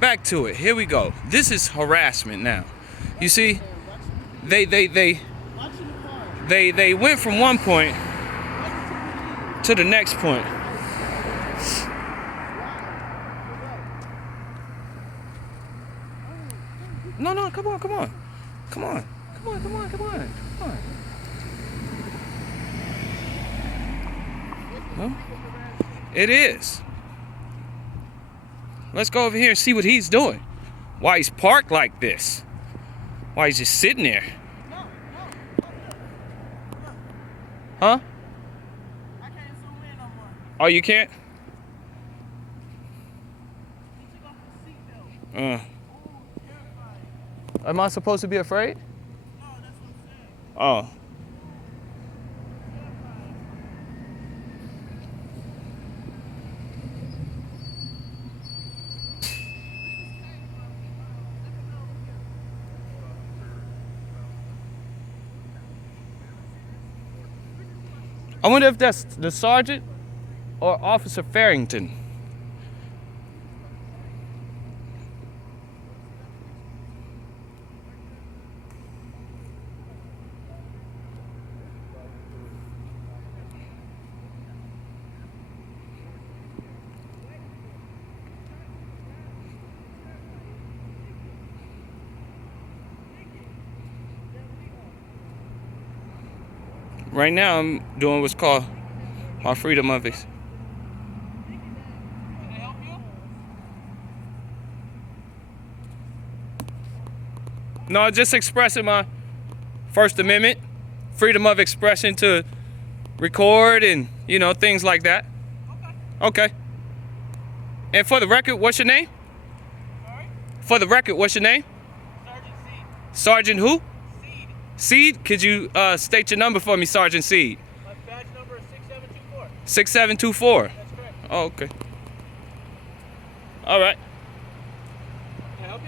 back to it. Here we go. This is harassment now. You see, they went from one point to the next point. No, come on. No? It is. Let's go over here and see what he's doing. Why he's parked like this. Why he's just sitting there. Huh? I can't zoom in no more. Oh, you can't? He took off the seatbelt. Ooh, terrifying. Am I supposed to be afraid? No, that's what I'm saying. Oh. I wonder if that's the sergeant or Officer Farrington. Right now, I'm doing what's called my freedom of Can I help you? No, just expressing my First Amendment, freedom of expression to record and, you know, things like that. Okay. And for the record, what's your name? Sorry? For the record, what's your name? Sergeant Seed. Sergeant who? Seed. Seed? Could you state your number for me, Sergeant Seed? My badge number is 6724. 6724. That's correct. Oh, okay. All right. Can I help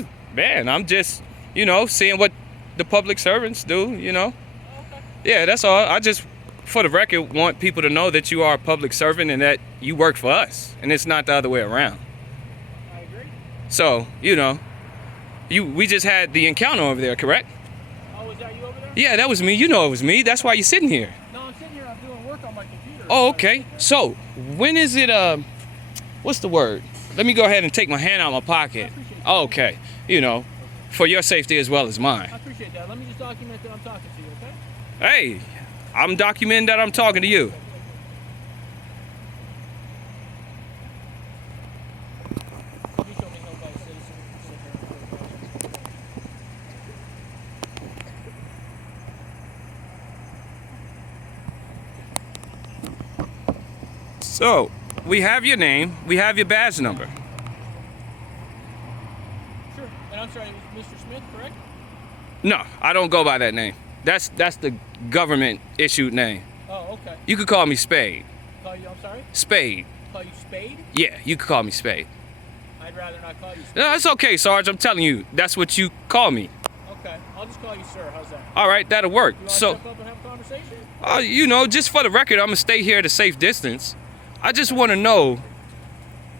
you? Hey, I'm just, you know, seeing what the public servants do, you know. Oh, okay. Yeah, that's all. I just, for the record, want people to know that you are a public servant and that you work for us, and it's not the other way around. I agree. So, you know, we just had the encounter over there, correct? Oh, was that you over there? Yeah, that was me. You know it was me. That's why you're sitting here. No, I'm sitting here. I'm doing work on my computer. Oh, okay. So, when is it, what's the word? Let me go ahead and take my hand out of my pocket. Oh, okay. You know, for your safety as well as mine. I appreciate that. Let me just document that I'm talking to you, okay? Hey, I'm documenting that I'm talking to you. You showed me help by a citizen. Sit here. So, we have your name, we have your badge number. Sure. And I'm sorry, it was Mr. Smith, correct? No, I don't go by that name. That's the government issued name. Oh, okay. You could call me Spade. Call you, I'm sorry? Spade. Call you Spade? Yeah, you could call me Spade. I'd rather not call you Spade. No, it's okay, Sarge. I'm telling you, that's what you call me. Okay. I'll just call you sir. How's that? All right, that'll work. You want to So, jump up and have a conversation? you know, just for the record, I'm gonna stay here at a safe distance. I just want to know,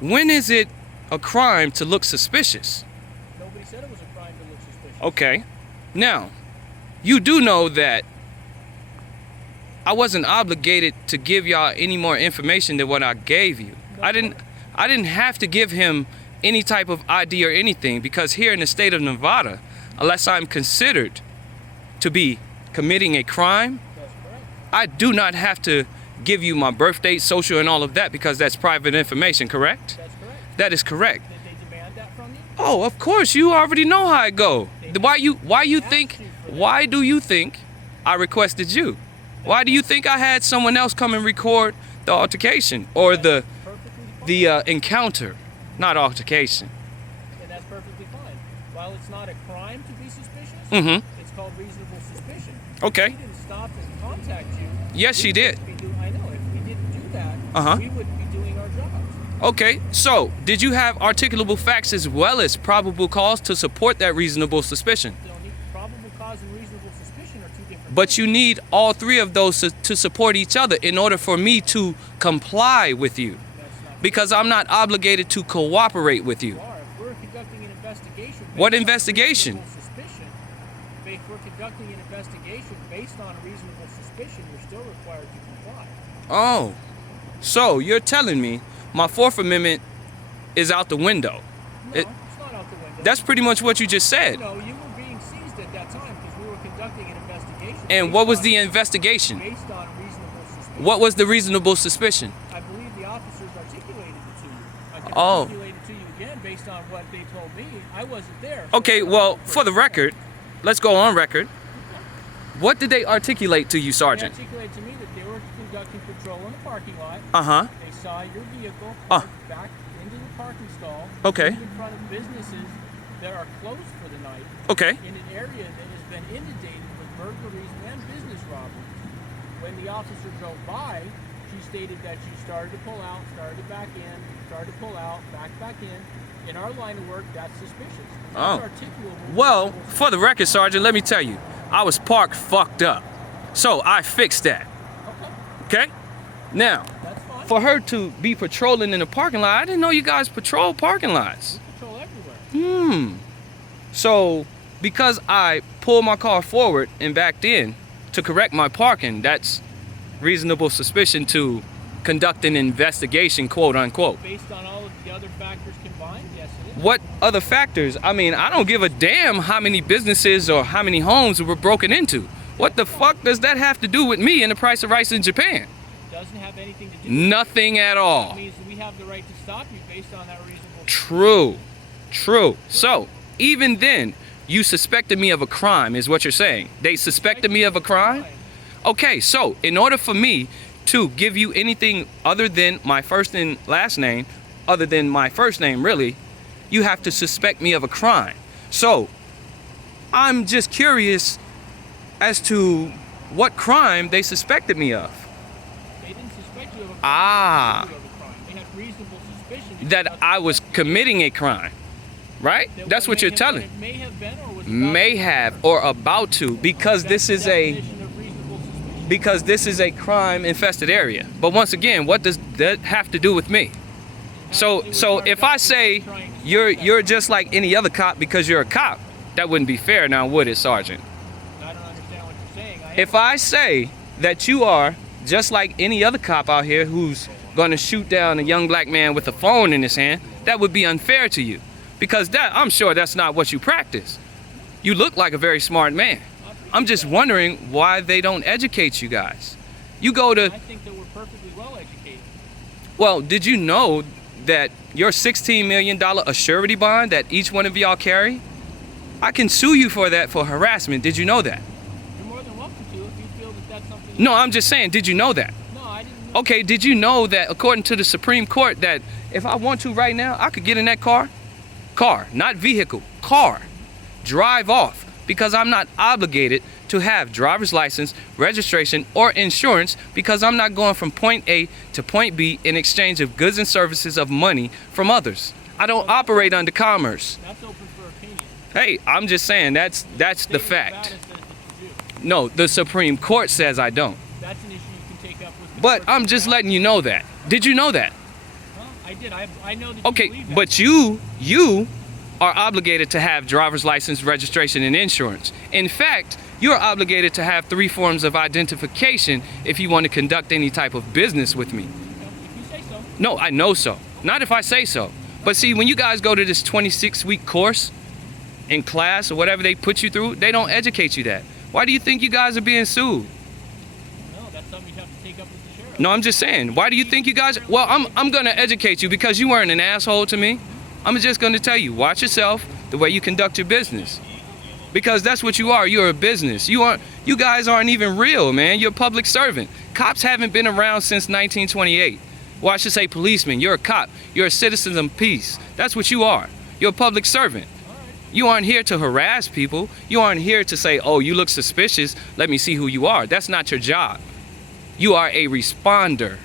when is it a crime to look suspicious? Nobody said it was a crime to look suspicious. Okay. Now, you do know that I wasn't obligated to give y'all any more information than what I gave you. I didn't have to give him any type of ID or anything, because here in the state of Nevada, unless I'm considered to be committing a crime, That's correct. I do not have to give you my birth date, social, and all of that, because that's private information, correct? That's correct. That is correct. Did they demand that from you? Oh, of course, you already know how it go. Why do you think I requested you? Why do you think I had someone else come and record the altercation or the Perfectly fine. encounter, not altercation? And that's perfectly fine. While it's not a crime to be suspicious, Mm-hmm. it's called reasonable suspicion. Okay. If we didn't stop and contact you, Yes, she we did. wouldn't be I know. If we didn't do that, Uh-huh. we wouldn't be doing our jobs. Okay, so did you have articulable facts as well as probable cause to support that reasonable suspicion? So probable cause and reasonable suspicion are two different But you need all three of those to support each other in order for me to comply with you. That's not because I'm not obligated to cooperate with you. You are. If we're conducting an investigation. What based on investigation? reasonable suspicion, if we're conducting an investigation based on reasonable suspicion, you're still required to comply. Oh, so you're telling me my Fourth Amendment is out the window? No, It- it's not out the window. That's pretty much what you just said. No, you were being seized at that time because we were conducting an investigation. And what was the investigation? Based on reasonable suspicion. What was the reasonable suspicion? I believe the officers articulated it to you. I can Oh. articulate it to you again based on what they told me. I wasn't there. Okay, well, for the record, let's go on record. What did they articulate to you, They Sergeant? articulated to me that they were conducting patrol in the parking lot. Uh-huh. They saw your vehicle Ah. parked back into the parking stall. Okay. In front of businesses that are closed for the night. Okay. In an area that has been inundated with burglaries and business robberies. When the officer drove by, she stated that she started to pull out, started to back in, started to pull out, back in. In our line of work, that's suspicious. Oh. That's articulable. Well, for the record, Sergeant, let me tell you, I was parked fucked up. So I fixed that. Okay, Okay? Now, that's fine. for her to be patrolling in the parking lot, I didn't know you guys patrol parking lots. We patrol everywhere. So, because I pulled my car forward and backed in to correct my parking, that's reasonable suspicion to conduct an investigation, quote unquote. Based on all of the other factors combined, yes it is. What other factors? I mean, I don't give a damn how many businesses or how many homes were broken into. What the fuck does that have to do with me and the price of rice in Japan? It doesn't have anything to do with Nothing at That all. means that we have the right to stop you based on that reasonable. True. True. So, even then, you suspected me of a crime, is what you're saying. They suspected me of a crime? Okay, so in order for me to give you anything other than my first and last name, other than my first name, really, you have to suspect me of a crime. So, I'm just curious as to what crime they suspected me of. They didn't suspect you of a crime. Ah. They suspected you of a crime. They had reasonable suspicion That I was committing a crime, right? that That's what may you're have telling. been- It may have been or was about May to be. have or about to, because That's this the is a definition of reasonable suspicion. because this is a crime infested area. But once again, what does that have to do with me? So if I say you're just like any other cop because you're a cop, that wouldn't be fair now, would it, Sergeant? I don't understand what you're saying. If I say that you are just like any other cop out here who's gonna shoot down a young black man with a phone in his hand, that would be unfair to you. Because that, I'm sure that's not what you practice. You look like a very smart man. I'm just wondering why they don't educate you guys. You go to, I think that we're perfectly well educated. well, did you know that your $16 million surety bond that each one of y'all carry, I can sue you for that for harassment. Did you know that? You're more than welcome to if you feel that that's something. No, I'm just saying, did you know that? No, I didn't know. Okay, did you know that according to the Supreme Court that if I want to right now, I could get in that car, not vehicle, car, drive off, because I'm not obligated to have driver's license, registration, or insurance, because I'm not going from point A to point B in exchange of goods and services of money from others. I don't operate under commerce. That's open for opinion. Hey, I'm just saying that's the State of fact. Nevada says that you do. No, the Supreme Court says I don't. That's an issue you can take up with the But courts I'm of just Nevada. letting you know that. Did you know that? Well, I did. I know that you Okay, believe that. but you are obligated to have driver's license, registration, and insurance. In fact, you're obligated to have 3 forms of identification if you want to conduct any type of business with me. If you say so. No, I know so. Not if I say so. But see, when you guys go to this 26-week course in class or whatever they put you through, they don't educate you that. Why do you think you guys are being sued? No, that's something you have to take up with the sheriff. No, I'm just saying. Why do you think you guys? Well, I'm gonna educate you because you weren't an asshole to me. I'm just gonna tell you, watch yourself, the way you conduct your business, because that's what you are. You're a business. You guys aren't even real, man. You're a public servant. Cops haven't been around since 1928. Well, I should say policeman. You're a cop. You're a citizen of peace. That's what you are. You're a public servant. You aren't here to harass people. You aren't here to say, oh, you look suspicious, let me see who you are. That's not your job. You are a responder.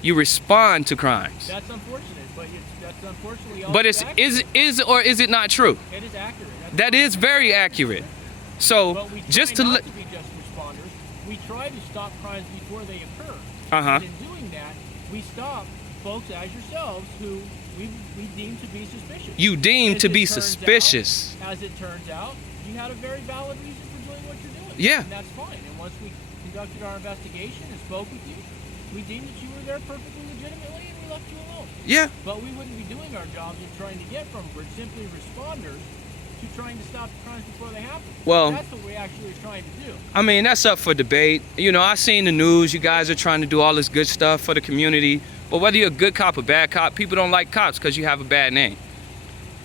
You respond to crimes. That's unfortunate, but that's unfortunately all. But is or is it not true? It is accurate. That is very accurate. So But we try just to not let, to be just responders. We try to stop crimes before they occur. Uh-huh. And in doing that, we stop folks as yourselves who we deem to be suspicious. You deem As to it be turns suspicious. As it turns out, you had a very valid reason for doing what you're doing. Yeah. And that's fine. And once we conducted our investigation and spoke with you, we deemed that you were there perfectly legitimately and we left you alone. Yeah. But we wouldn't be doing our jobs of trying to get from simply responders to trying to stop the crimes before they happen. Well, that's what we actually are trying to do. I mean, that's up for debate. You know, I seen the news. You guys are trying to do all this good stuff for the community. But whether you're a good cop or bad cop, people don't like cops because you have a bad name.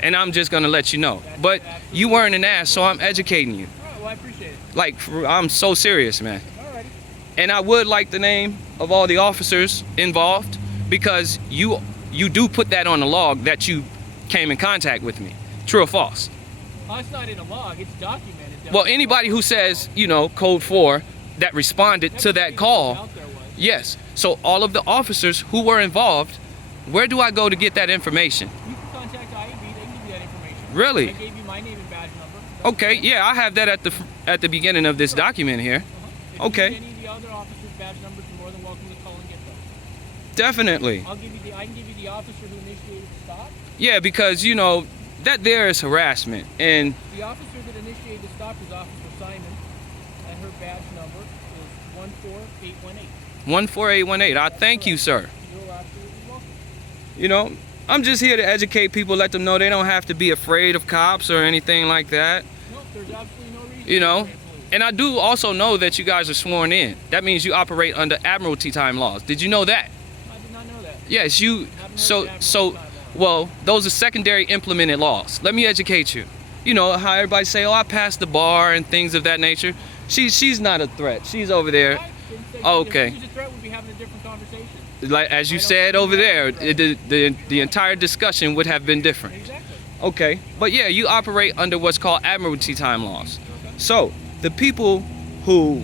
And I'm just going to let you know. But you weren't an ass, so I'm educating you. All right, well, I appreciate it. Like, I'm so serious, man. All righty. And I would like the name of all the officers involved because you do put that on the log that you came in contact with me. True or false? Oh, it's not in a log. It's documented. Well, anybody who says, you know, code 4 that responded to that call. Yes. So all of the officers who were involved, where do I go to get that information? You can contact IAB. They can give you that information. Really? I gave you my name and badge number. Okay. Yeah, I have that at the beginning of this document here. If Okay. you need any of the other officers' badge numbers, you're more than welcome to call and get them. Definitely. I can give you the officer who initiated the stop. Yeah, because you know that there is harassment, and The officer that initiated the stop is Officer Simon, and her badge number is 14818. 14818. I thank you, sir. You're absolutely welcome. You know, I'm just here to educate people, let them know they don't have to be afraid of cops or anything like that. No, there's absolutely no reason. You to know, be afraid of police. and I do also know that you guys are sworn in. That means you operate under admiralty time laws. Did you know that? I did not know that. Yes, you. Haven't heard So, the admiralty so, time law. well, those are secondary implemented laws. Let me educate you. You know how everybody say, "Oh, I passed the bar" and things of that nature. She's not a threat. She's over there. I didn't say Okay. If she was a threat, we'd be having a different conversation. Like as you I don't said think over you there, have to the entire discussion would have been different. Exactly. Okay, but yeah, you operate under what's called admiralty time laws. Okay. So the people who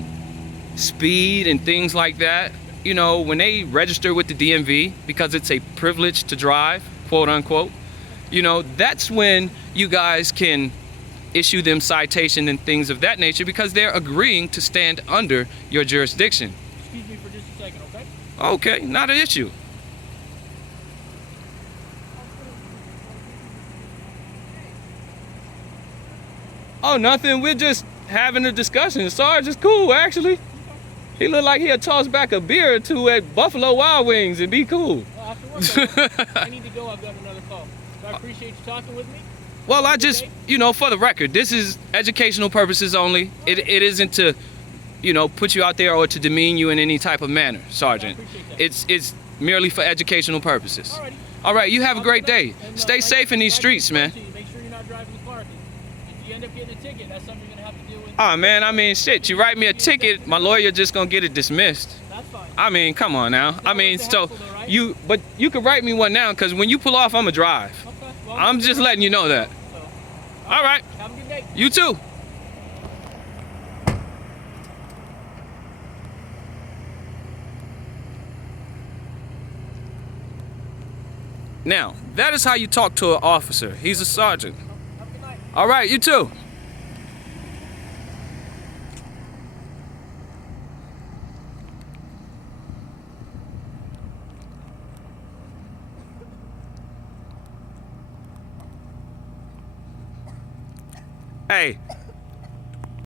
speed and things like that, you know, when they register with the DMV because it's a privilege to drive, quote unquote, you know, that's when you guys can issue them citation and things of that nature because they're agreeing to stand under your jurisdiction. Excuse me for just a second, okay? Okay, not an issue. Oh, nothing. We're just having a discussion. Sarge is cool, actually. He looked like he'd toss back a beer or two at Buffalo Wild Wings and be cool. Well, after work, I need to go. I've got another call. So I appreciate you talking with me. Well, I just, you know, for the record, this is educational purposes only. It isn't to, you know, put you out there or to demean you in any type of manner, Sergeant. I appreciate that. It's merely for educational purposes. Alrighty. All right, you have a I'll great go back day. and, Stay like- safe in these like streets, I man. told you, make sure you're not driving the car. 'Cause if you end up getting a ticket, that's something you're gonna have to deal with. Oh man, I mean, shit. You write me a ticket, my lawyer just gonna get it dismissed. That's fine. I mean, come on now. I not mean, worth the so hassle though, right? but you can write me one now, cause when you pull off, I'ma drive. Okay. Well, I'm just letting you know that. So, All right, have a good day. you too. Now, that is how you talk to an officer. He's a sergeant. Have a good night. All right, you too. Hey,